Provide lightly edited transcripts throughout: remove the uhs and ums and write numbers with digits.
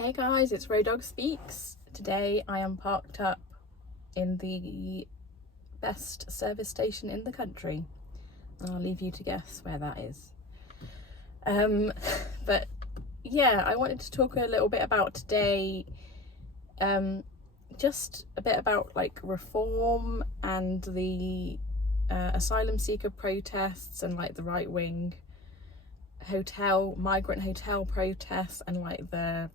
Hey guys, it's Road Dog Speaks. Today I am parked up in the best service station in the country. I'll leave you to guess where that is. But yeah, I wanted to talk a little bit about today, just a bit about like reform and the asylum seeker protests and like the right-wing migrant hotel protests and like the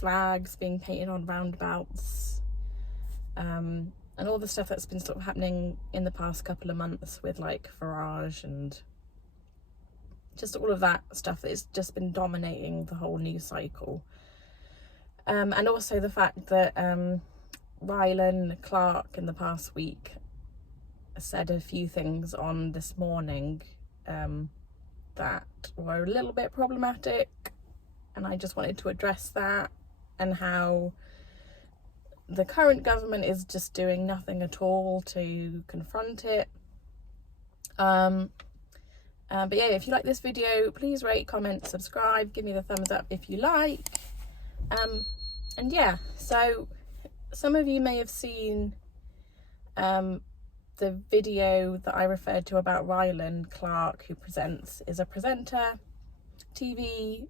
flags being painted on roundabouts, and all the stuff that's been sort of happening in the past couple of months with like Farage and just all of that stuff that has just been dominating the whole news cycle, and also the fact that Rylan Clark in the past week said a few things on This Morning that were a little bit problematic, and I just wanted to address that and how the current government is just doing nothing at all to confront it. But yeah, if you like this video, please rate, comment, subscribe, give me the thumbs up if you like. And yeah, so some of you may have seen the video that I referred to about Rylan Clark, who is a presenter, TV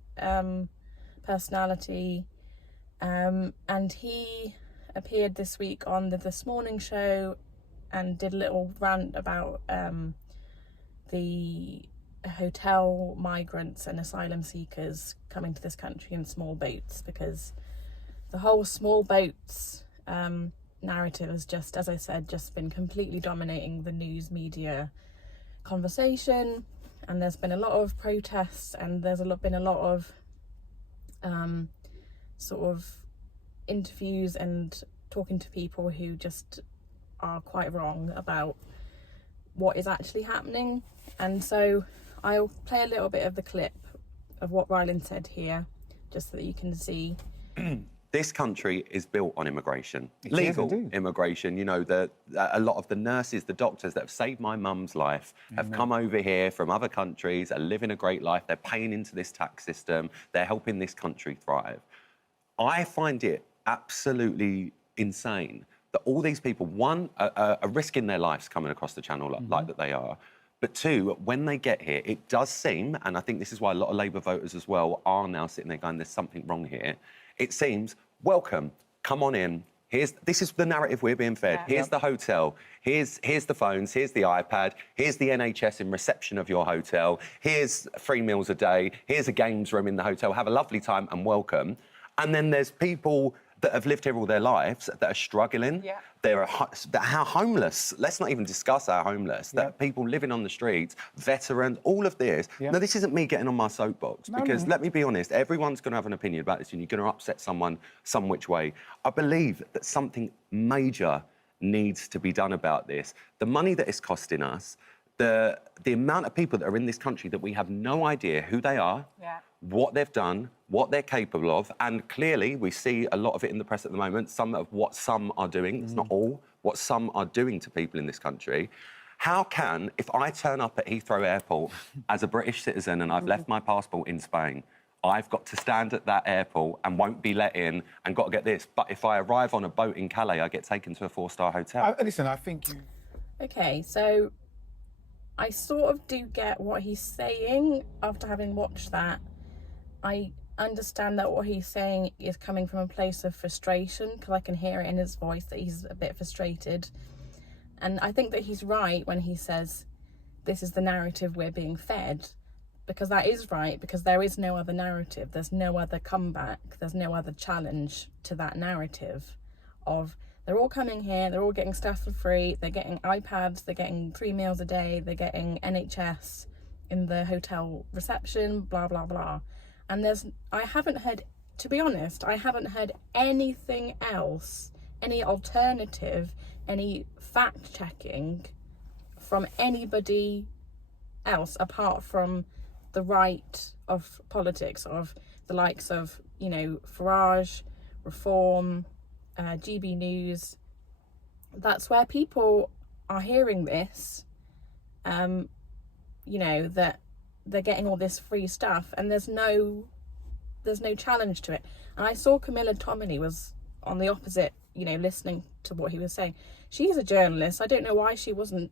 personality, and he appeared this week on the This Morning show and did a little rant about the hotel migrants and asylum seekers coming to this country in small boats, because the whole small boats narrative has just, as I said, just been completely dominating the news media conversation. And there's been a lot of protests, and there's been a lot of sort of interviews and talking to people who just are quite wrong about what is actually happening. And so I'll play a little bit of the clip of what Rylan said here, just so that you can see. This country is built on immigration, legal immigration. You know, a lot of the nurses, the doctors that have saved my mum's life have come over here from other countries, are living a great life. They're paying into this tax system. They're helping this country thrive. I find it absolutely insane that all these people, one, are risking their lives coming across the channel like that they are. But two, when they get here, it does seem, and I think this is why a lot of Labour voters as well are now sitting there going, there's something wrong here. It seems, welcome, come on in. This is the narrative we're being fed. Yeah. Here's the hotel. Here's the phones. Here's the iPad. Here's the NHS in reception of your hotel. Here's 3 meals a day. Here's a games room in the hotel. Have a lovely time and welcome. And then there's people that have lived here all their lives that are struggling. Yeah. How homeless. Let's not even discuss our homeless. Yeah. That people living on the streets, veterans, all of this. Yeah. Now, this isn't me getting on my soapbox, because let me be honest, everyone's going to have an opinion about this and you're going to upset someone some which way. I believe that something major needs to be done about this. The money that it's costing us, the amount of people that are in this country that we have no idea who they are, what they've done, what they're capable of, and clearly we see a lot of it in the press at the moment, some of what some are doing, it's not all, what some are doing to people in this country. How can, if I turn up at Heathrow Airport as a British citizen and I've left my passport in Spain, I've got to stand at that airport and won't be let in and got to get this, but if I arrive on a boat in Calais, I get taken to a 4-star hotel? Listen, I think you... Okay, so I sort of do get what he's saying after having watched that. I understand that what he's saying is coming from a place of frustration, because I can hear it in his voice that he's a bit frustrated. And I think that he's right when he says this is the narrative we're being fed, because that is right, because there is no other narrative. There's no other comeback. There's no other challenge to that narrative of they're all coming here, they're all getting stuff for free, they're getting iPads, they're getting 3 meals a day, they're getting NHS in the hotel reception, blah, blah, blah. And I haven't heard, to be honest, I haven't heard anything else, any alternative, any fact-checking from anybody else apart from the right of politics, of the likes of, you know, Farage, Reform, GB News. That's where people are hearing this, you know, that they're getting all this free stuff, and there's no there's no challenge to it. And I saw Camilla Tominey was on the opposite, listening to what he was saying. She's a journalist. I don't know why she wasn't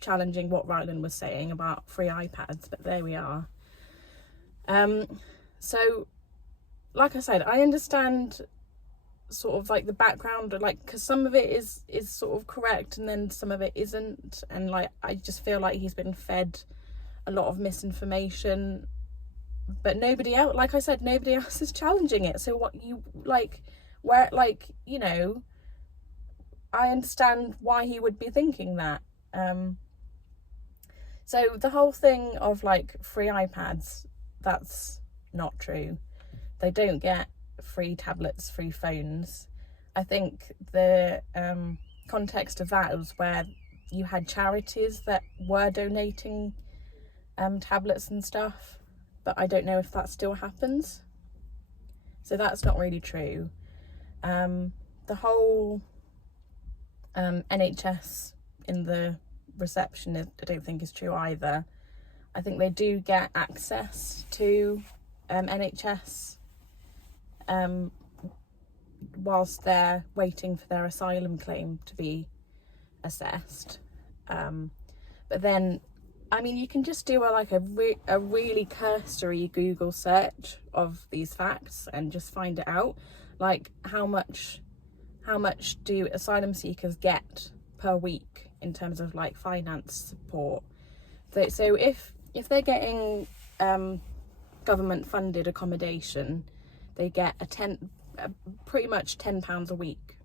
challenging what Rylan was saying about free iPads, but there we are. So like I said, I understand sort of like the background, like, because some of it is sort of correct and then some of it isn't, and like I just feel like he's been fed a lot of misinformation, but nobody else, like I said, nobody else is challenging it. So what you like, where, like, I understand why he would be thinking that. So the whole thing of like free iPads, that's not true. They don't get free tablets, free phones. I think the context of that was where you had charities that were donating tablets and stuff, but I don't know if that still happens. So that's not really true. The whole NHS in the reception, I don't think is true either. I think they do get access to NHS whilst they're waiting for their asylum claim to be assessed. But then, I mean, you can just do a really cursory Google search of these facts and just find it out. Like how much do asylum seekers get per week in terms of like finance support? So if they're getting government funded accommodation, they get pretty much £10 a week.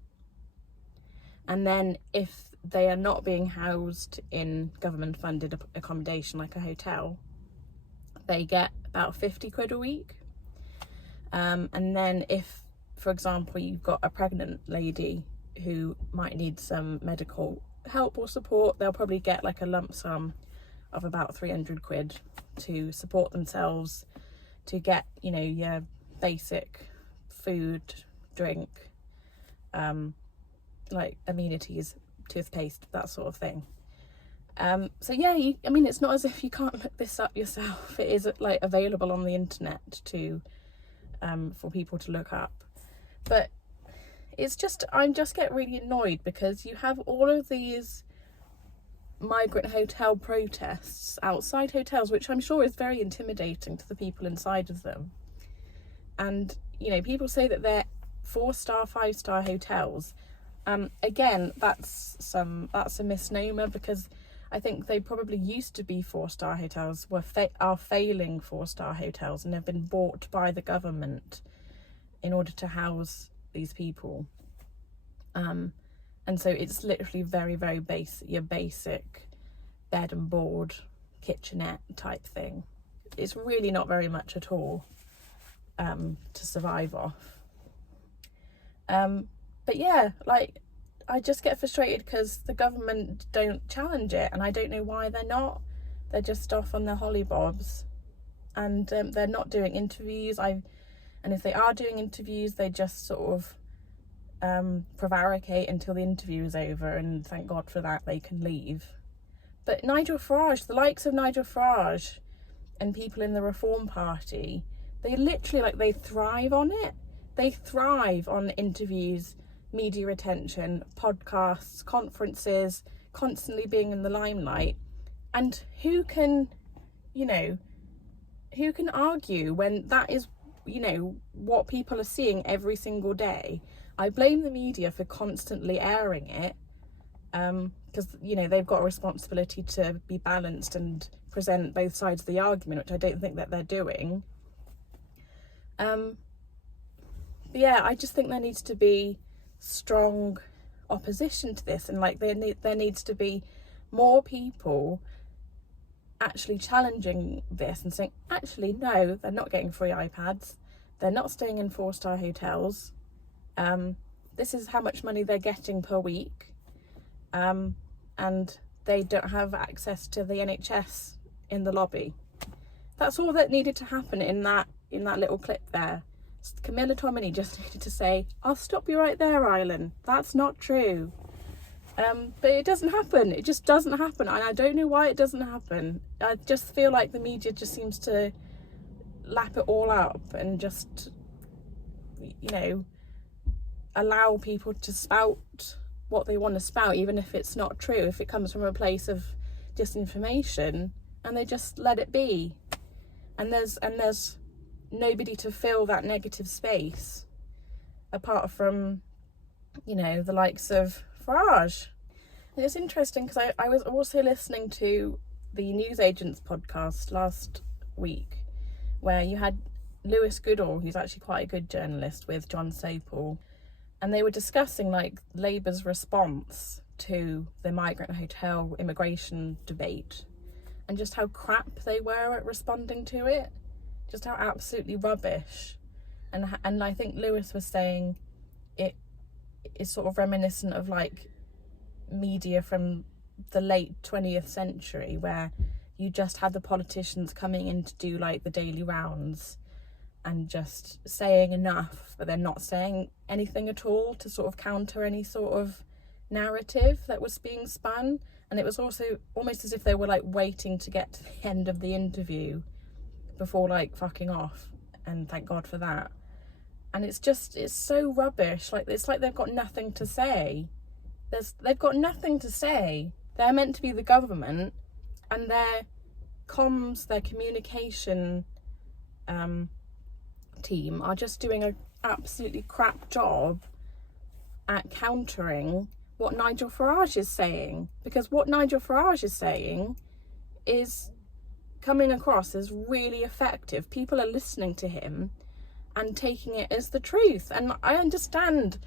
And then if they are not being housed in government funded accommodation like a hotel, they get about 50 quid a week. And then if, for example, you've got a pregnant lady who might need some medical help or support, they'll probably get like a lump sum of about 300 quid to support themselves, to get, your basic food, drink, like amenities, toothpaste, that sort of thing. So yeah, it's not as if you can't look this up yourself. It is like available on the internet to for people to look up. But it's just, I just get really annoyed because you have all of these migrant hotel protests outside hotels, which I'm sure is very intimidating to the people inside of them. And, people say that they're 4-star, 5-star hotels. Again, that's a misnomer, because I think they probably used to be 4-star hotels, are failing 4-star hotels and have been bought by the government in order to house these people. And so it's literally very, very basic, your basic bed and board, kitchenette type thing. It's really not very much at all to survive off. But yeah, like, I just get frustrated because the government don't challenge it, and I don't know why they're not. They're just off on their hollybobs, and they're not doing interviews. And if they are doing interviews, they just sort of prevaricate until the interview is over, and thank God for that, they can leave. But Nigel Farage, the likes of Nigel Farage and people in the Reform Party, they literally, they thrive on it. They thrive on interviews, media attention, podcasts, conferences, constantly being in the limelight. And who can argue when that is, what people are seeing every single day? I blame the media for constantly airing it, because, they've got a responsibility to be balanced and present both sides of the argument, which I don't think that they're doing. But yeah, I just think there needs to be strong opposition to this, and there needs to be more people actually challenging this and saying, actually, no, they're not getting free iPads, they're not staying in 4-star hotels, this is how much money they're getting per week, and they don't have access to the NHS in the lobby. That's all that needed to happen in that little clip there. Camilla Tominey just needed to say, I'll stop you right there, Rylan, that's not true. But it doesn't happen. It just doesn't happen, and I don't know why it doesn't happen. I just feel like the media just seems to lap it all up and just you know, allow people to spout what they want to spout, even if it's not true, if it comes from a place of disinformation, and they just let it be. And there's nobody to fill that negative space apart from, you know, the likes of Farage. And it's interesting because I was also listening to the Newsagents podcast last week, where you had Lewis Goodall, who's actually quite a good journalist, with John Sopel, and they were discussing like Labour's response to the migrant hotel immigration debate, and just how crap they were at responding to it, just how absolutely rubbish. And I think Lewis was saying it is sort of reminiscent of like media from the late 20th century, where you just had the politicians coming in to do like the daily rounds and just saying enough, but then not saying anything at all to sort of counter any sort of narrative that was being spun. And it was also almost as if they were like waiting to get to the end of the interview before like fucking off, and thank God for that. And it's so rubbish. Like, it's like they've got nothing to say. They've got nothing to say. They're meant to be the government, and their comms, their communication team are just doing an absolutely crap job at countering what Nigel Farage is saying. Because what Nigel Farage is saying is coming across as really effective. People are listening to him and taking it as the truth. And I understand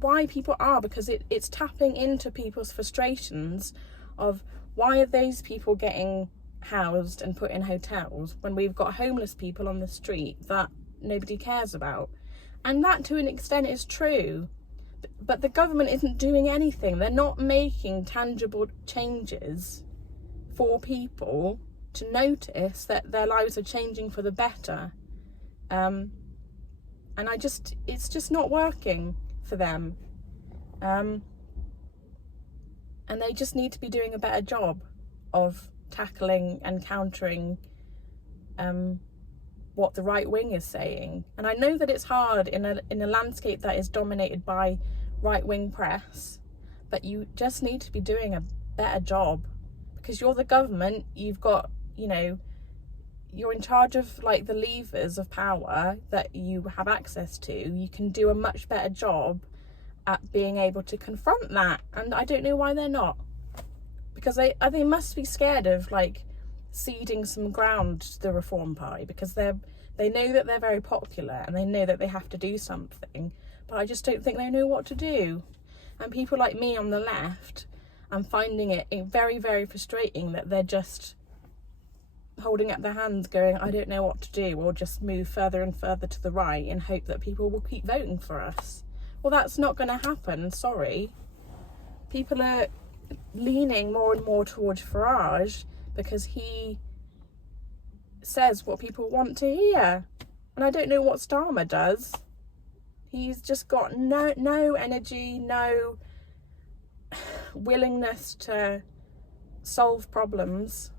why people are, because it's tapping into people's frustrations of why are those people getting housed and put in hotels when we've got homeless people on the street that nobody cares about. And that to an extent is true, but the government isn't doing anything. They're not making tangible changes for people to notice that their lives are changing for the better. And it's just not working for them. And they just need to be doing a better job of tackling and countering what the right wing is saying. And I know that it's hard in a landscape that is dominated by right wing press, but you just need to be doing a better job, because you're the government. You've got, you know, you're in charge of like the levers of power that you have access to. You can do a much better job at being able to confront that, and I don't know why they're not, because they must be scared of like ceding some ground to the Reform Party, because they know that they're very popular and they know that they have to do something, but I just don't think they know what to do. And people like me on the left, I'm finding it very, very frustrating that they're just holding up their hands going, I don't know what to do, or just move further and further to the right and hope that people will keep voting for us. Well, that's not going to happen, sorry. People are leaning more and more towards Farage because he says what people want to hear. And I don't know what Starmer does. He's just got no energy, no willingness to solve problems.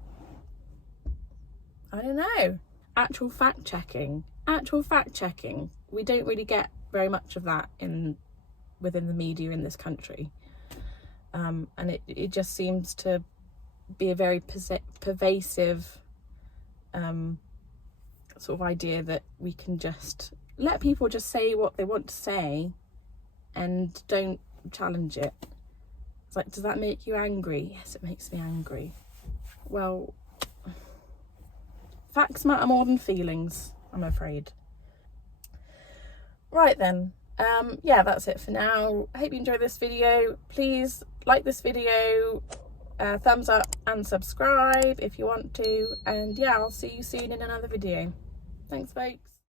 I don't know. Actual fact checking. We don't really get very much of that within the media in this country. And it just seems to be a very pervasive sort of idea that we can just let people just say what they want to say and don't challenge it. It's like, does that make you angry? Yes, it makes me angry. Well, facts matter more than feelings, I'm afraid. Right then, yeah, that's it for now. I hope you enjoyed this video. Please like this video, thumbs up and subscribe if you want to. And yeah, I'll see you soon in another video. Thanks, folks.